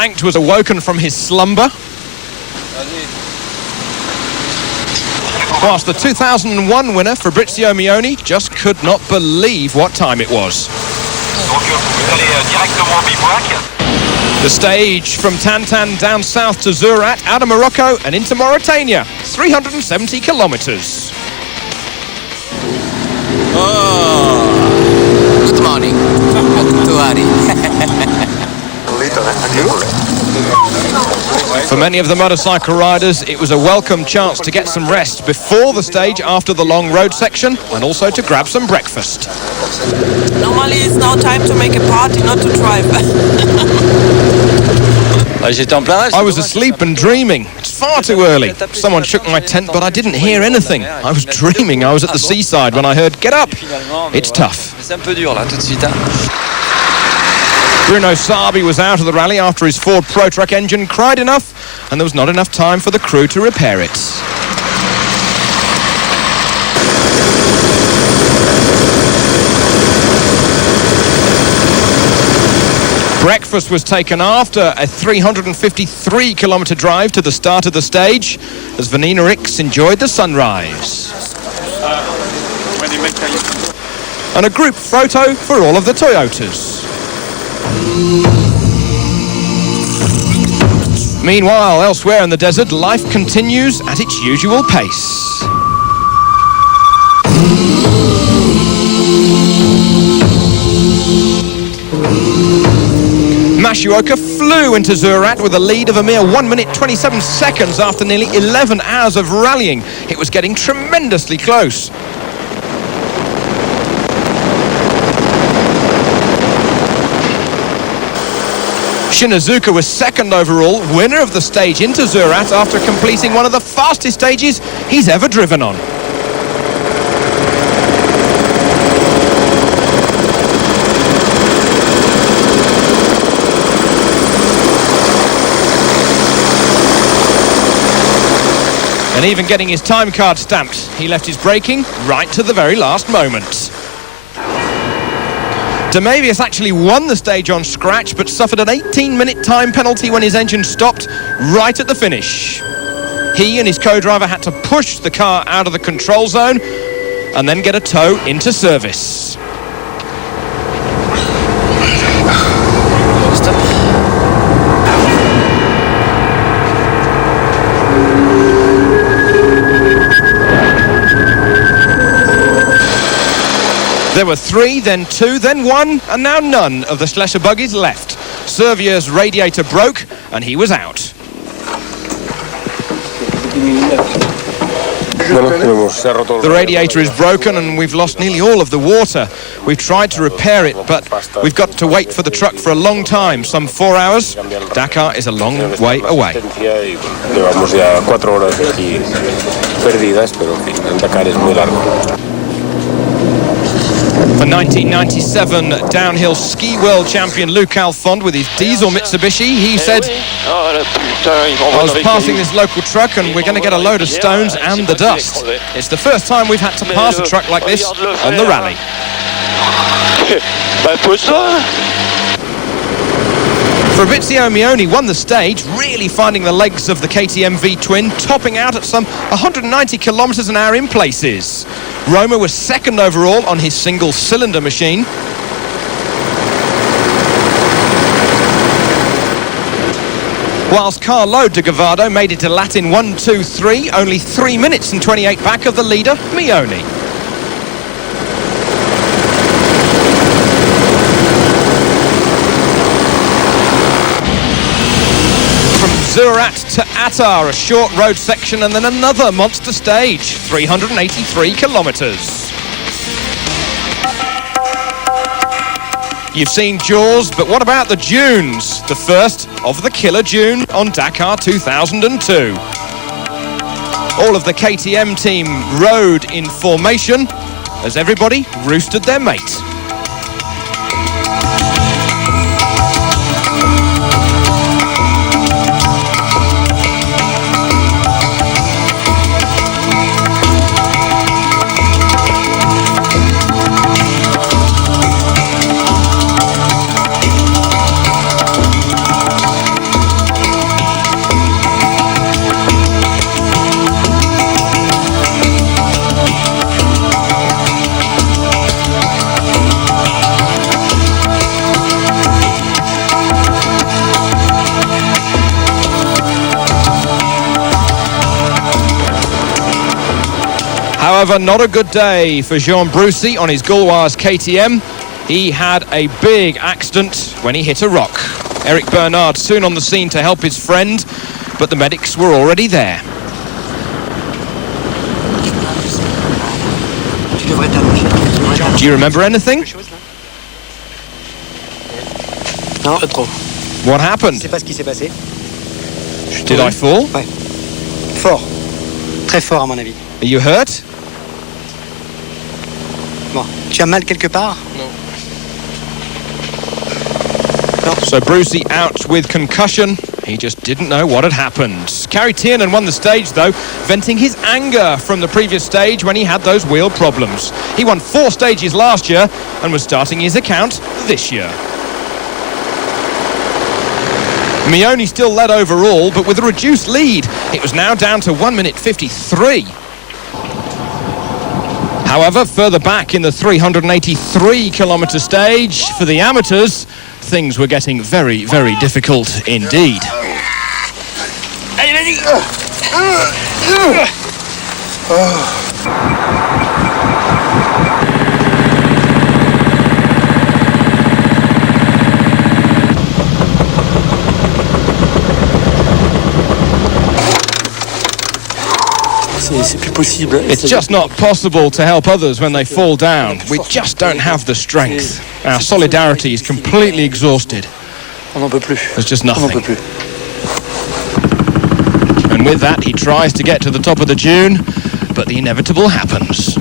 Ankh was awoken from his slumber, whilst the 2001 winner, Fabrizio Mioni, just could not believe what time it was. The stage from Tantan down south to Zurat, out of Morocco and into Mauritania, 370 kilometres. Oh, good morning. For many of the motorcycle riders, it was a welcome chance to get some rest before the stage after the long road section, and also to grab some breakfast. Normally it's now time to make a party, not to drive. I was asleep and dreaming. It's far too early. Someone shook my tent, but I didn't hear anything. I was dreaming. I was at the seaside when I heard, "Get up!" It's tough. Bruno Sabi was out of the rally after his Ford Pro Truck engine cried enough, and there was not enough time for the crew to repair it. Breakfast was taken after a 353-kilometre drive to the start of the stage, as Vanina Ricks enjoyed the sunrise. And a group photo for all of the Toyotas. Meanwhile, elsewhere in the desert, life continues at its usual pace. Mashioka flew into Zurat with a lead of a mere 1 minute 27 seconds after nearly 11 hours of rallying. It was getting tremendously close. Shinazuka was second overall, winner of the stage into Zurat after completing one of the fastest stages he's ever driven on. And even getting his time card stamped, he left his braking right to the very last moment. Damavius actually won the stage on scratch, but suffered an 18-minute time penalty when his engine stopped right at the finish. He and his co-driver had to push the car out of the control zone and then get a tow into service. There were 3, then 2, then 1, and now none of the Schlescher buggies left. Servier's radiator broke, and he was out. The radiator is broken, and we've lost nearly all of the water. We've tried to repair it, but we've got to wait for the truck for a long time, some 4 hours. Dakar is a long way away. For 1997 downhill ski world champion Luc Alphond with his diesel Mitsubishi, he said, "I was passing this local truck and we're going to get a load of stones and the dust. It's the first time we've had to pass a truck like this on the rally." Fabrizio Mioni won the stage, really finding the legs of the KTM V-twin, topping out at some 190 kilometres an hour in places. Roma was second overall on his single-cylinder machine. Whilst Carlo de Gavado made it to Latin 1-2-3, only 3 minutes and 28 back of the leader, Mioni. Zurat to Attar, a short road section, and then another monster stage, 383 kilometres. You've seen Jaws, but what about the dunes? The first of the Killer Dune on Dakar 2002. All of the KTM team rode in formation as everybody roosted their mate. However, not a good day for Jean Brucy on his Gauloise KTM. He had a big accident when he hit a rock. Eric Bernard soon on the scene to help his friend, but the medics were already there. Do you remember anything? Non, pas trop. What happened? C'est pas ce qui s'est passé. Did I fall? Ouais. Fort. Très fort à mon avis. Are you hurt? Bon, tu as mal quelque part? Non. So Brucey out with concussion. He just didn't know what had happened. Kari Tiernan won the stage though, venting his anger from the previous stage when he had those wheel problems. He won 4 stages last year and was starting his account this year. Mioni still led overall, but with a reduced lead. It was now down to 1 minute 53. However, further back in the 383-kilometre stage, for the amateurs, things were getting very, very difficult indeed. Allez, vas-y. It's just not possible to help others when they fall down. We just don't have the strength. Our solidarity is completely exhausted. There's just nothing. And with that, he tries to get to the top of the dune, but the inevitable happens.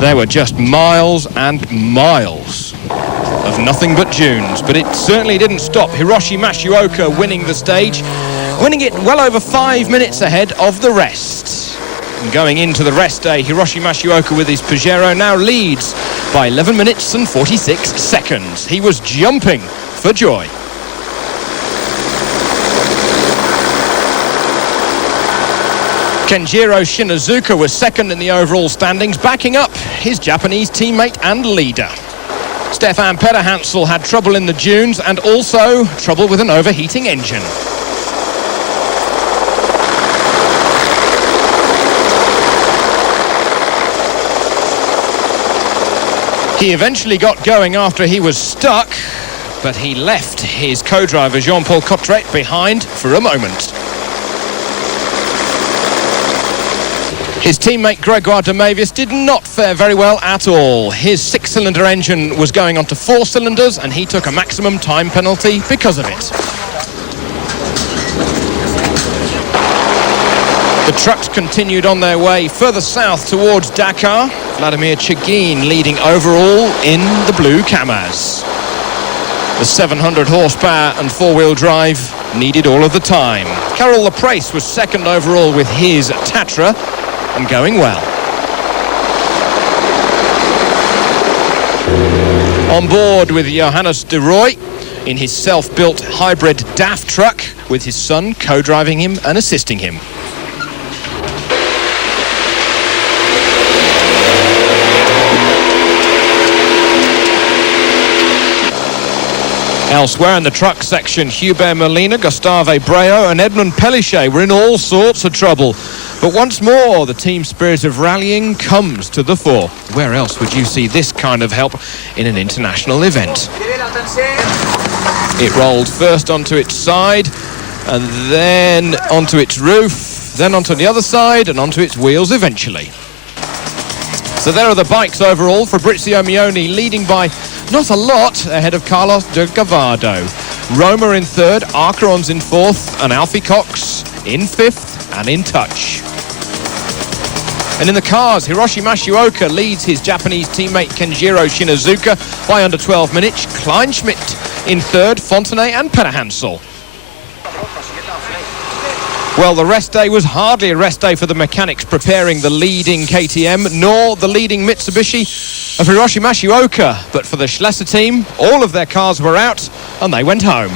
There were just miles and miles of nothing but dunes, but it certainly didn't stop Hiroshi Mashioka winning the stage, winning it well over 5 minutes ahead of the rest. And going into the rest day, Hiroshi Mashioka with his Pajero now leads by 11 minutes and 46 seconds. He was jumping for joy. Kenjiro Shinazuka was second in the overall standings, backing up his Japanese teammate and leader. Stefan Pederhansel had trouble in the dunes and also trouble with an overheating engine. He eventually got going after he was stuck, but he left his co-driver Jean-Paul Cotret behind for a moment. His teammate Gregoire de Mavis did not fare very well at all. His 6-cylinder engine was going on to 4 cylinders and he took a maximum time penalty because of it. The trucks continued on their way further south towards Dakar. Vladimir Chagin leading overall in the blue Kamaz. The 700 horsepower and 4-wheel drive needed all of the time. Carol Laprace was second overall with his Tatra, and going well. On board with Johannes de Rooij in his self-built hybrid DAF truck, with his son co-driving him and assisting him. Elsewhere in the truck section, Hubert Molina, Gustave Breo and Edmond Pellichet were in all sorts of trouble. But once more, the team spirit of rallying comes to the fore. Where else would you see this kind of help in an international event? It rolled first onto its side, and then onto its roof, then onto the other side, and onto its wheels eventually. So there are the bikes overall. Fabrizio Mioni leading by not a lot ahead of Carlos de Gavado. Roma in third, Arcarons in fourth, and Alfie Cox in fifth and in touch. And in the cars, Hiroshi Mashioka leads his Japanese teammate Kenjiro Shinazuka by under 12 minutes. Kleinschmidt in third, Fontenay and Pederhansel. Well, the rest day was hardly a rest day for the mechanics preparing the leading KTM, nor the leading Mitsubishi of Hiroshi Mashioka. But for the Schlesser team, all of their cars were out and they went home.